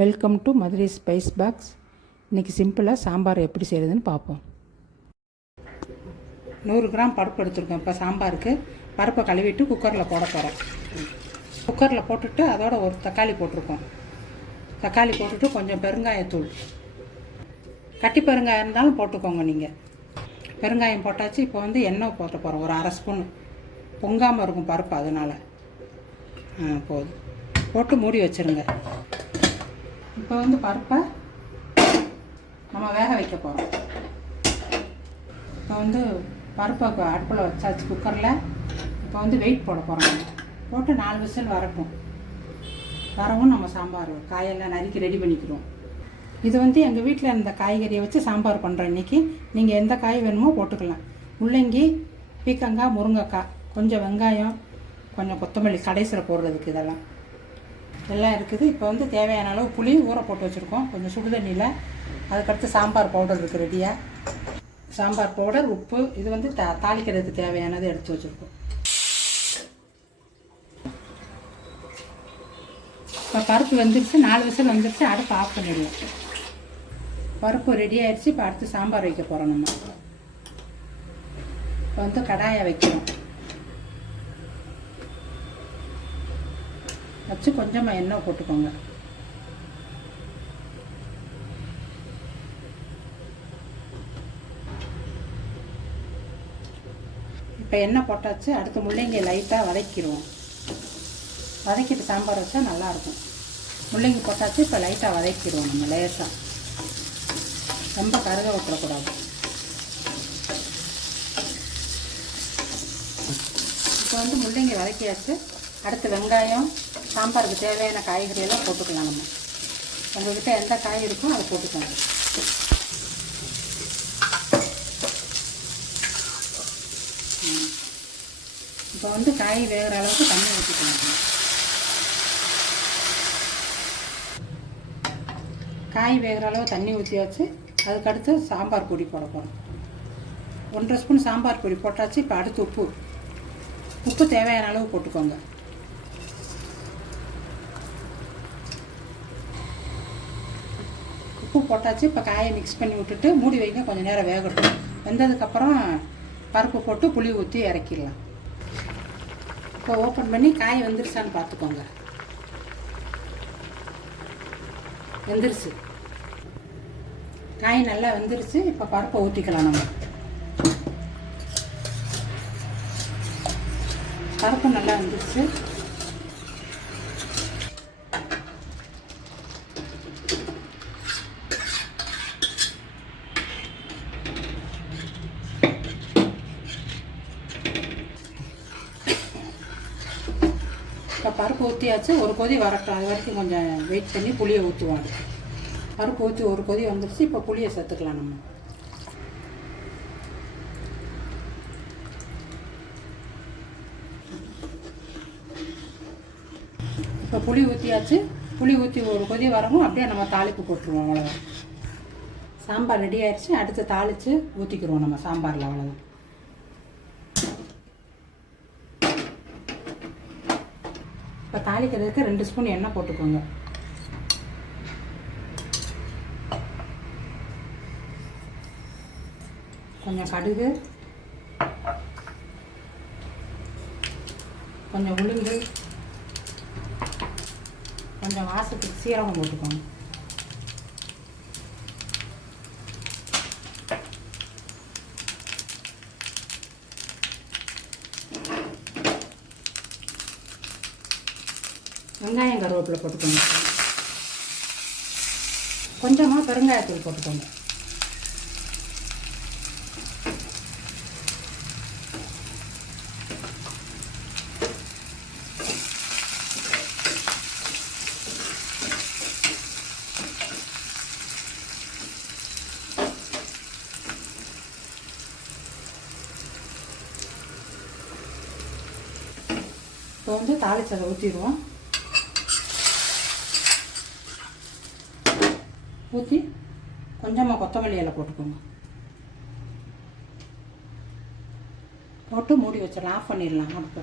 Welcome to Madurai spice box. இன்றைக்கி சிம்பிளாக சாம்பார் எப்படி செய்கிறதுன்னு பார்ப்போம். 100 கிராம் பருப்பு எடுத்துருக்கோம். இப்போ சாம்பாருக்கு பருப்பை கழுவிட்டு குக்கரில் போட போகிறோம். குக்கரில் போட்டுட்டு அதோட ஒரு தக்காளி போட்டிருக்கோம். தக்காளி போட்டுட்டு கொஞ்சம் பெருங்காயத்தூள், கட்டி பெருங்காயம் இருந்தாலும் போட்டுக்கோங்க. நீங்கள் பெருங்காயம் போட்டாச்சு. இப்போ எண்ணெய் போட்ட போகிறோம். ஒரு 1/2 ஸ்பூன். பொங்காமல் இருக்கும் பருப்பு, அதனால் போதும். போட்டு மூடி வச்சுருங்க. இப்போ பருப்பை நம்ம வேக வைக்க போகிறோம். இப்போ பருப்பை அடுப்பில் வச்சாச்சு குக்கரில். இப்போ வெயிட் போட போகிறோம். போட்டு 4 விசில் வரவும் நம்ம சாம்பார் காயெல்லாம் நறுக்கி ரெடி பண்ணிக்கிறோம். இது எங்கள் வீட்டில் இருந்த காய்கறியை வச்சு சாம்பார் பண்ணுறோம். இன்றைக்கி நீங்கள் எந்த காய் வேணுமோ போட்டுக்கலாம். முள்ளங்கி, பீக்கங்காய், முருங்கைக்காய், கொஞ்சம் வெங்காயம், கொஞ்சம் கொத்தமல்லி கடைசியில் போடுறதுக்கு இதெல்லாம் இருக்குது. இப்போ தேவையான அளவு புளி ஊற போட்டு வச்சுருக்கோம் கொஞ்சம் சுடு தண்ணியில். அதுக்கடுத்து சாம்பார் பவுடர் இருக்குது ரெடியாக. சாம்பார் பவுடர், உப்பு, இது தாளிக்கிறதுக்கு தேவையானது எடுத்து வச்சுருக்கோம். இப்போ பருப்பு வெந்துருச்சு. 4 விசில் வந்துருச்சு. அடுப்பு ஆஃப் பண்ணிடுவோம். பருப்பு ரெடி ஆயிடுச்சு. இப்போ அடுத்து சாம்பார் வைக்க போகிறோம். நம்ம இப்போ கடாயை வைக்கிறோம். வச்சு கொஞ்சமாக எண்ணெய் போட்டுக்கோங்க. இப்போ எண்ணெய் போட்டாச்சு. அடுத்து முள்ளங்கி லைட்டாக வதக்கிடுவோம். வதக்கிட்டு சாம்பார் வச்சா நல்லாயிருக்கும். முள்ளங்கி போட்டாச்சு. இப்போ லைட்டாக வதக்கிடுவோம். நம்ம லேசாக, ரொம்ப கருக விட்டுறக்கூடாது. இப்போ முள்ளங்கி வதக்கியாச்சு. அடுத்து வெங்காயம், சாம்பாருக்கு தேவையான காய்கறியெல்லாம் போட்டுக்கலாம். நம்ம உங்கள்கிட்ட எந்த காய் இருக்கோ அதை போட்டுக்கோங்க. இப்போ காய் வேகிற அளவுக்கு தண்ணி ஊற்றிக்கணும். காய் வேகிற அளவு தண்ணி ஊற்றி வச்சு அதுக்கடுத்து சாம்பார் பொடி போட போகிறோம். 1.5 ஸ்பூன் சாம்பார் பொடி போட்டாச்சு. இப்போ அடுத்து உப்பு தேவையான அளவு போட்டுக்கோங்க. உப்பு போட்டாச்சு. இப்போ காயை மிக்ஸ் பண்ணி விட்டுட்டு மூடி வைங்க. கொஞ்சம் நேரம் வேகட்டும். வெந்ததுக்கப்புறம் பருப்பு போட்டு புளி ஊற்றி இறக்கிடலாம். இப்போ ஓப்பன் பண்ணி காய் வெந்துருச்சான்னு பார்த்துக்கோங்க. வெந்துருச்சு. காய் நல்லா வெந்துருச்சு. இப்போ பருப்பை ஊற்றிக்கலாம். நம்ம பருப்பு நல்லா வெந்துருச்சு. இப்போ பருப்பு ஊற்றியாச்சு. ஒரு கொதி வரட்டும். அது வரைக்கும் கொஞ்சம் வெயிட் பண்ணி புளியை ஊற்றுவாங்க. பருப்பு ஊற்றி ஒரு கொதி வந்துருச்சு. இப்போ புளியை சேர்த்துக்கலாம். நம்ம இப்போ புளி ஊற்றியாச்சு. புளி ஊற்றி ஒரு கொதி வரவும் அப்படியே நம்ம தாளிப்பு போட்டுருவோம். அவ்வளோதான். சாம்பார் ரெடி ஆயிடுச்சு. அடுத்து தாளித்து ஊற்றிக்கிறோம் நம்ம சாம்பாரில். அவ்வளோதான். இப்போ தாளிக்கிறதுக்கு 2 ஸ்பூன் எண்ணெய் போட்டுக்கோங்க. கொஞ்சம் கடுகு, கொஞ்சம் உளுந்து, கொஞ்சம் வாசத்துக்கு சீரகம் போட்டுக்கோங்க. வெங்காயம், கருவேப்பிலை போட்டுக்கோங்க. கொஞ்சமாக பெருங்காயத்தூள் போட்டுக்கோங்க. இப்போ தாளிச்சதை ஊற்றிடுவோம். ஊற்றி கொஞ்சமாக கொத்தமல்லி இலை போட்டுக்கோங்க. போட்டு மூடி வச்சிடலாம். ஆஃப் பண்ணிடலாம் அடுப்பு.